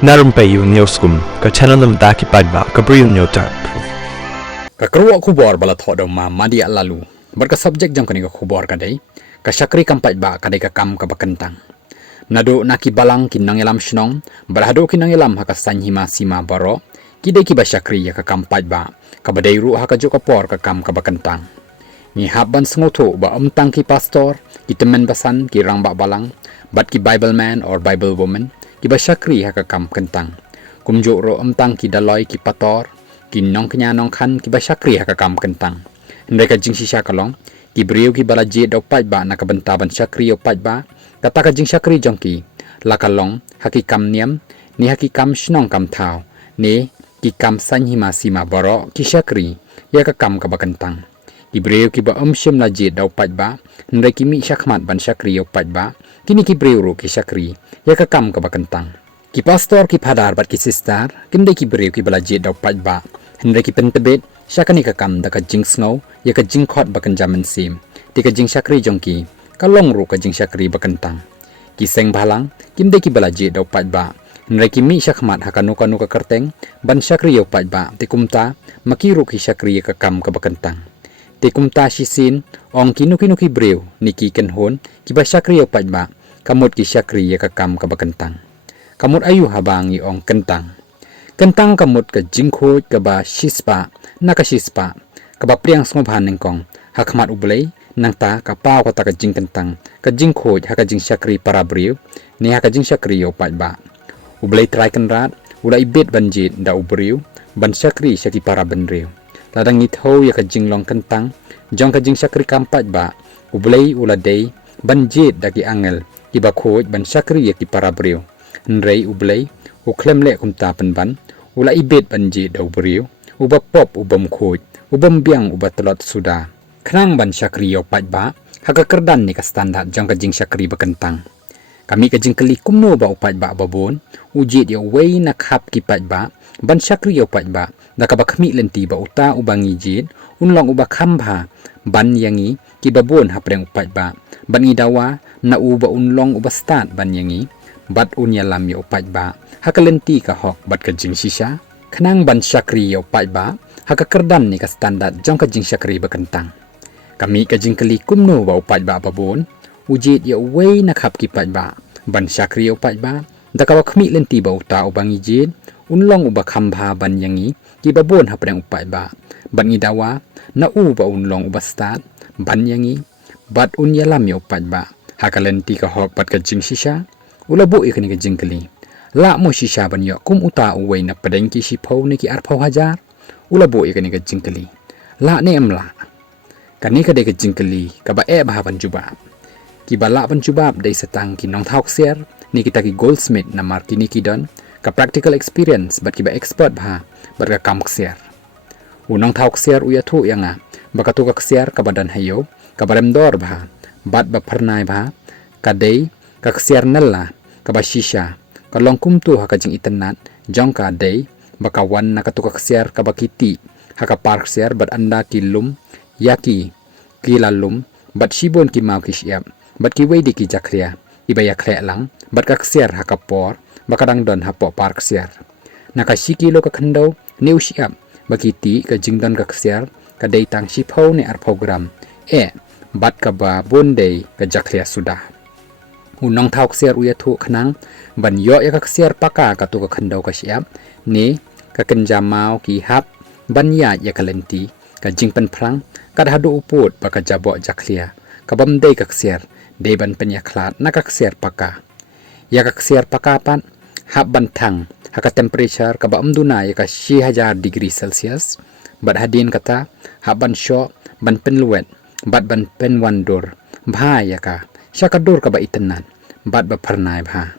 Narumpayu Neoskum, ka channel daki padba, ka briu nyotar. Ka keruak kubor bala thok dong ma madi lalu. Berka subjek jam kani ka kubor kadai. Ka syakri kam padba kadai ka kam ka bakentang. Nado naki balang kinang elam shnong, balhado kinang elam haka sanhima sima baro. Kidai ki ba syakri ya ka kam padba. Ka badai ru haka joka por ka kam ka bakentang. Ni habban sengoto ba tang ki pastor, ki temen basan ki rang ba balang, bat ki Bible man or Bible woman. Ki ba syakri haka kam kentang. Kumjuk ro tang ki daloi ki pator, ki nong kenya nong kan ki ba syakri haka kam kentang. Hendai ka jing sisya kalong, ki beriu ki bala jid dok pai ba nak benta ban syakri yo pai ba, kata ka jing syakri jongki, la kalong haki kam niam, ni haki kam shnong kam thau, ni ki kam sanhima sima baro ki syakri, ya ka kam ka ba kentang. Ki beriu ki ba shim la jid dok pai ba, hendai ki mi syakmat ban syakri yo pai ba, kini ki beriu ro ki syakri, ya ka kam ka ba kentang. Ki pastor ki padar bat ki sister, kinde ki beriu ki bala jid dok pai ba, hendai ki pentebet, syakani ka kam da ka jing snow, ya ka jing khot bakan jaman sim, ti ka jing syakri jongki, ka long ru ka jing syakri bakentang. Ki seng balang, kimde ki bala jid dok pai ba, hendai ki mi syakmat hakanu kanu ka kerteng, ban syakri yo pai ba, ti kumta, makiru ki syakri ya ka kam ka bakentang. Ti kumta shisin, ong kinuki breu, niki kenhon, ki ba syakri yo pai ba, kamut ki syakri ya ka kam ka bakentang. Kamut ayu habangi ong kentang. Kentang kamut ka jingkhoj ka ba shispa, naka shispa, ka ba priang sngobhan nengkong, hakmat ublay, nang ta ka pao ka ta ka jing kentang, ka jingkhoj haka jing syakri para briu, ni haka jing syakri yo pai ba. Ublay try kenrat, ulay bit banjit da ubriu, ban syakri syaki para benriu. Ladang ngitho ya ka jing long kentang, jong ka jing syakri kampat ba, ublay uladay, banjit dagi angel, iba khoj ban syakri ya ki para briu. Nrei ublay, uklem le kumta penban, ula ibet banjit da ubriu, uba pop ubam khoj, ubam biang uba telot suda. Kenang ban syakri yo pai ba, haka kerdan ni ka standard jong ka jing syakri bakentang. Kami ka jing keli kumno ba upai ba babon, ujit yo way nakhap ki pai ba, ban syakri yo pai ba, da ka ba kami lenti ba uta ubang ijit, unlong uba kambha, ban yangi, ki babon hapreng upai ba, ban ngidawa, na uba unlong uba start ban yangi, bat unyalam yo upai ba, haka lenti ka hok bat ka jing sisya, kenang ban syakri yo pai ba, haka kerdan ni ka standard jong ka jing syakri bakentang. Kami ka jing keli kumno ba upai ba babon, ujit yo way nakhap ki pai ba, ban syakri yo pai ba, da ka ba kami lenti ba uta ubang ijit, unlong uba kambha ban yangi, ki babon hapreng upai ba, ban ngidawa, na uba unlong uba start, ban yangi, bat unyalam yo upai ba, haka lenti ka hok bat ka jing sisya, ulabu ikani ka jing keli. La mo sisya ban yo kum uta uway na padeng ki sipaw ni ki arpaw hajar, ulabu ikani ka jing keli. La ni emla. Kani ka de ka jing keli, ka ba bahaban jubab. Ki bala ban jubab day setang ki nong thawk sier, ni kita ki goldsmith na marki ni ki don, ka practical experience bat ki ba expert bah, bat ka kam sier. Unong thawk sier uya thu yang baka tu ka sier ka badan hayo, ka barem dor bah, bat ba pernai bah, ka day, ka sier nella, ka ba shisha, ka long kumtu haka jing itenat, jong ka day, baka wan na ka tu ka sier ka ba kiti, haka park sier bat anda ki lum, yaki, ki lalum, bat shibon ki mau ki siap, bat ki wedi ki jakria, iba ya klek lang, bat ka sier haka por, baka dang don hapo park sier. Naka shikilo ka kendo, ni usiap, baki ti ka jingdon ka sier, ka day tang shipaw ni ar program, bat ka ba bonday ka jakria sudah. Unong thawk sier uya thu kenang, ban yo ya ka sier paka ka tu ka kendo ka siap, ni ka kenjamau ki hap, ban ya ka lenti, ka jingpan prang, kad hadu uput baka jabok jaklia, ka bamday ka sier, day ban penyaklat na ka sier paka. Ya ka sier paka pan, hap bantang, haka temperature ka ba amduna ya ka 1000 degree Celsius, bat hadin kata, hap ban syok, ban penluet, bat ban penwandur, bha ya ka, syakadur ka ba itenan, bat ba pernai bha.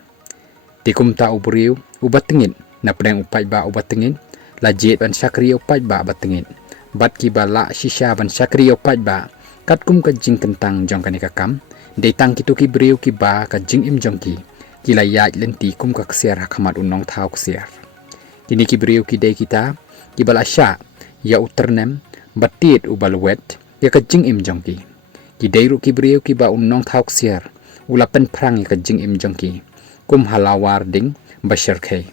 Tikum ta ubriu, ubat tengit, na pedang upai ba ubat tengit, lajit ban syakri upai ba bat tengit, bat ki ba la shisha ban syakri upai ba, kat kum ka jing kentang jong kani ka kam, day tang kitu ki briu ki ba ka jing im jong ki, kila yaj lenti kum ka sier hakamat unong thawk sier. Kini ki briu ki day kita, ki bala sya, ya uternem, batit ubal wet, ya ka jing im jong ki. Ki day ru ki briu ki ba unong thawk sier, ula pen prang ya ka jing im jong ki, kum halawar ding, bashir kay.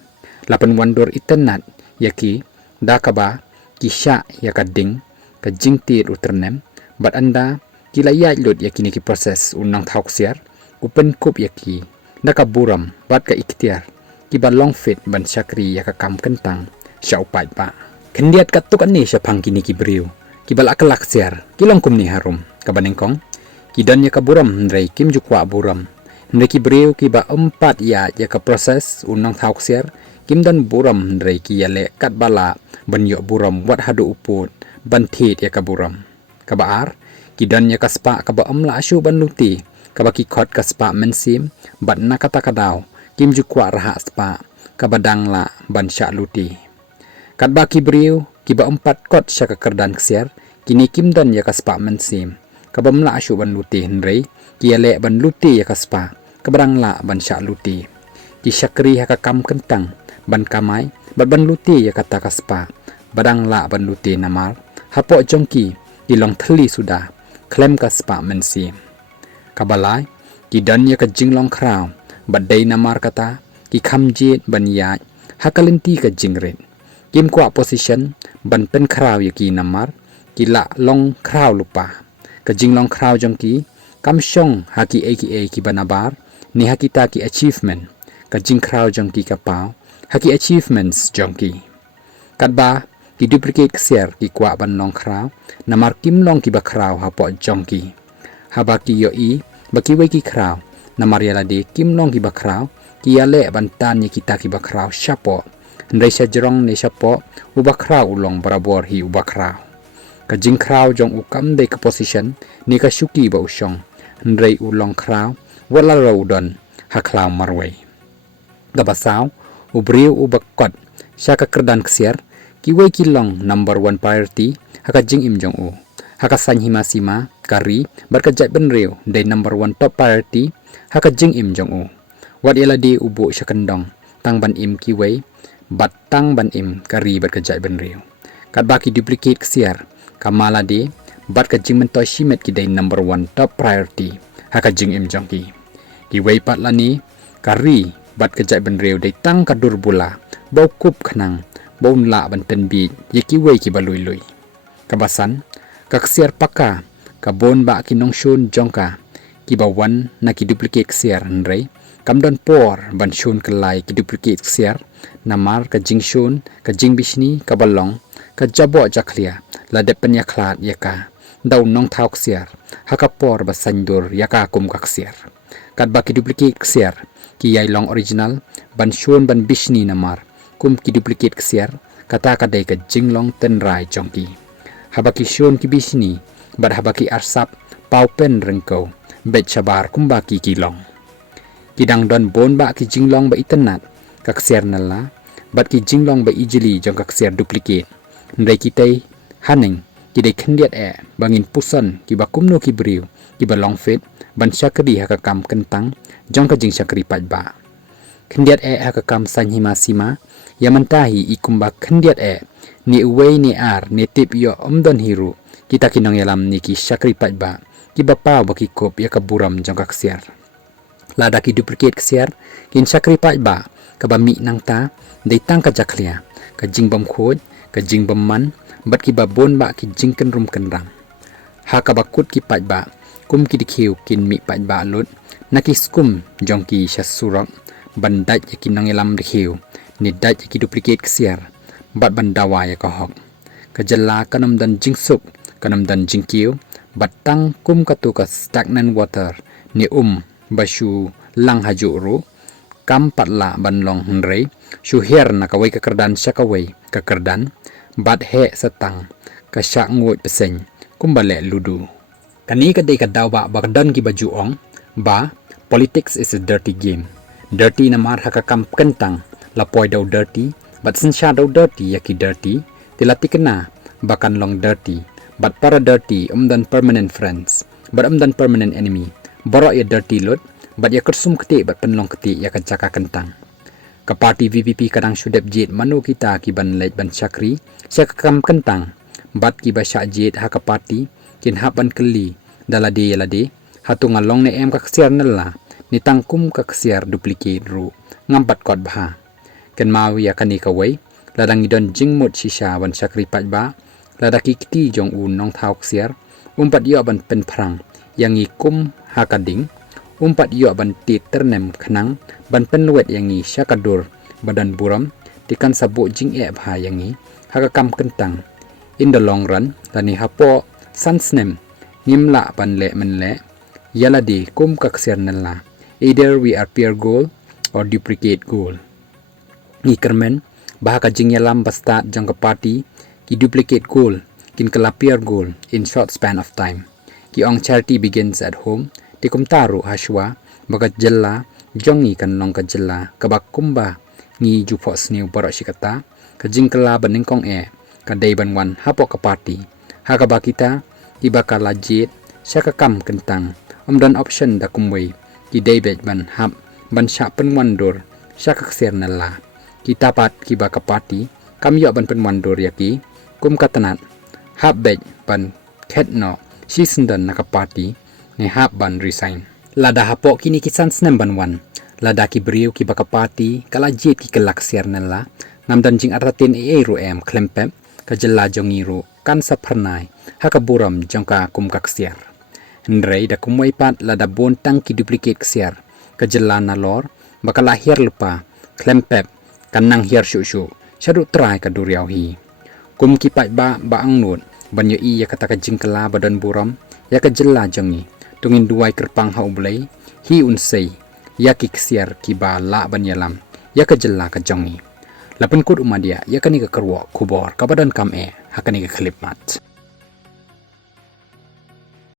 lapan wandor internet yaki dakaba kisha yakading ka jingtir uternem bat anda kila ya lot yakini ki proses unang thauk siar open kup yaki nakaburam bat ka ikhtiar ki ba long fit ban syakri yakakam kentang syau pai pa kendiat katuk ani syapang kini ki briu ki balak kelak siar ki long kum ni harum ka banengkong ki dan yakaburam ndrei kim jukwa buram ndrei ki briu ki ba empat ya yaka proses unang thauk siar kim dan buram ndrei ki yale kat bala ban yo buram wat hadu uput ban thit yakaburam ka baar ki dan yakaspa ka ba amla asyu ban luti ka ba ki khot ka spa mensim bat nakata kadaw kim jukwa raha spa ka badang la ban sya luti kat ba ki briu ki ba empat kot sya ka kerdan ksiar kini kim dan yakaspa mensim ka ba amla asyu ban luti ndrei ki yale ban luti yakaspa ka badang la ban sya luti ki syakri hakakam kentang ban kamai ban luti yakata kaspa badang la ban luti namar hapo jongki ilong thli sudah klem kaspa mensi kabalai ki dan ya ka jinglong kraw badai namar kata ki khamjit ban ya hakalenti ka jingret kim kwa position ban pen kraw yaki namar ki la long kraw lupa ka jinglong kraw jongki kamshong haki aka ki banabar ni hakita ki achievement ka jing kraw jongki ka pau haki achievements jongki kadba ki duplicate ksiar ki kwa ban long kraw namar kim long ki ba kraw hapo jongki habaki yo i baki we ki kraw namar yala de kim long ki ba kraw ki yale ban tan ni kita ki ba kraw shapo ndai sha jrong ne shapo u ba kraw ulong barabor hi u ba kraw ka jing kraw jong u kam de ka position ni ka shuki ba usong ndai ulong kraw wala ro don ha kraw marway gabasaw ubriu ubakot syaka kerdan ksiar kiwai kilong number 1 priority haka jing im jong u haka san hima sima kari berkejat benriu day number 1 top priority haka jing im jong u wat yala di ubu syakendong tang ban im kiwai bat tang ban im kari berkejat benriu kat baki duplicate ksiar kamala di bat ka jing mentoy shimet ki day number 1 top priority haka jing im jong ki kiwai pat lani kari bat kejat benriu day tang kadur bula bau kup khnang bau la ban ten bi yeki wei ki balui lui kabasan kaksiar paka kabon ba kinong shun jongka ki bawan na ki duplicate ksiar nrei kamdon por ban shun kelai ki duplicate ksiar namar ka jing shun ka jing bisni ka balong ka jabo jaklia la depen yaklat yaka dau nong thau ksiar hakapor ba sandur yaka kum kaksiar kat ba ki duplicate ksiar ki yai long original ban shun ban bisni namar kum ki duplicate ksiar kata kadai ka jinglong tenrai jongki habaki shun ki bisni bad habaki arsap paupen rengkau bet sabar kumbaki kilong kidang don bon ba ki jinglong ba itenat ka ksiar nala bad ki jinglong ba ijili jong ka ksiar duplicate ndai kitai haneng kidai khendiat bangin pusan ki ba kumno ki briu ki ba long fit ban syakri hakakam kentang jong ka jing syakri pajba khendiat hakakam sanhima sima yamantahi ikumba khendiat ni uwei ni ar ni tip yo omdon hiru kita kinong yalam ni ki syakri pajba ki bapa baki kop yakaburam jong ka ksiar lada ki duplicate ksiar kin syakri pajba ka bami nang ta dei tang ka jaklia ka jing bam khoj ka jing bam man bat ki babon ba ki jing ken rum kenrang ha ka bakut ki pajba kum ki dikhiu kin mi pajba lut naki skum jongki syasurak bandaj yakin nang yalam dikhiu ni daj ki duplicate ksiar bat bandawa ya ka hok ka jalla kanam dan jingsuk kanam dan jingkiu batang kum katu ka stagnant water ni bashu lang haju ru kam patla banlong hnrei shu her na kawai ka kerdan syakawai ka kerdan bat he setang ka syak nguj peseng kumbale ludu kani ka dei ka daw ba bagdan ki baju ong ba politics is a dirty game dirty na mar hakakam kentang lapoy daw dirty but sinsya daw dirty yaki dirty tilati kena bakan long dirty but para dirty dan permanent friends but dan permanent enemy borok ya dirty lot but ya kersum ketik but penlong ketik ya kacaka kentang ke parti VPP kadang sudep jit manu kita ki ban lej ban syakri syakam kentang bat ki ba syak jit ha ke parti kin hap ban keli dalade yalade hatu ngalong ne em ka ksiar nela ni tangkum ka ksiar duplicate ru ngampat kot bah ken mawi yakani kawai ladang idon jingmut shisha ban syakri pajba ladaki kiti jong un nong thau ksiar umpat yo ban pen phrang yang i kum hakading umpat yo ban ti ternem khnang ban pen luet yang i syakadur badan buram tikan sabu jing e bha yang i hakakam kentang in the long run lani hapo sansnem ngimla ban le menle yaladi kum kaksiar nalla either we are peer goal or duplicate goal ni kermen bahaka jing yalam bastat jang party ki duplicate goal kin kala peer goal in short span of time ki ong charity begins at home tikum taru hashwa bagat jella jongi kan long ka jella kabak kumba ngi jupo sniu borok sikata ka jing kala baning kong e ka day ban wan hapo ka party hakaba kita ibaka lajit syaka kam kentang omdan option da kumwei ki day bet ban hap ban sya penwandur syaka ksiar nalla kita pat ki baka party kam yo ban penwandur yaki kum katanat hap bet ban khetno sisendan naka party ne hap ban resign lada hapo kini kisan snem ban wan lada ki briu ki baka party kala jit ki kelak ksiar nalla namdan jing aratin e ru em klempep ka jella jongiru kan sapharnai hakaburam jongka kum kaksiar ndrei da kumwai pat lada bon tang ki duplicate ksiar ka jella na lor baka lahir lupa klempep kanang hiar shu syadu trai ka duriau hi kum ki pat ba ang nut banyo i ya kata ka jingkala badan buram ya ka jella jongi tungin duai kerpang ha ublei hi unsei ya ki ksiar ki ba la banyalam ya ka jella ka jongi lapen kut umadia ya kani ka kerwa kubor ka badan kam e hakani ka klip mat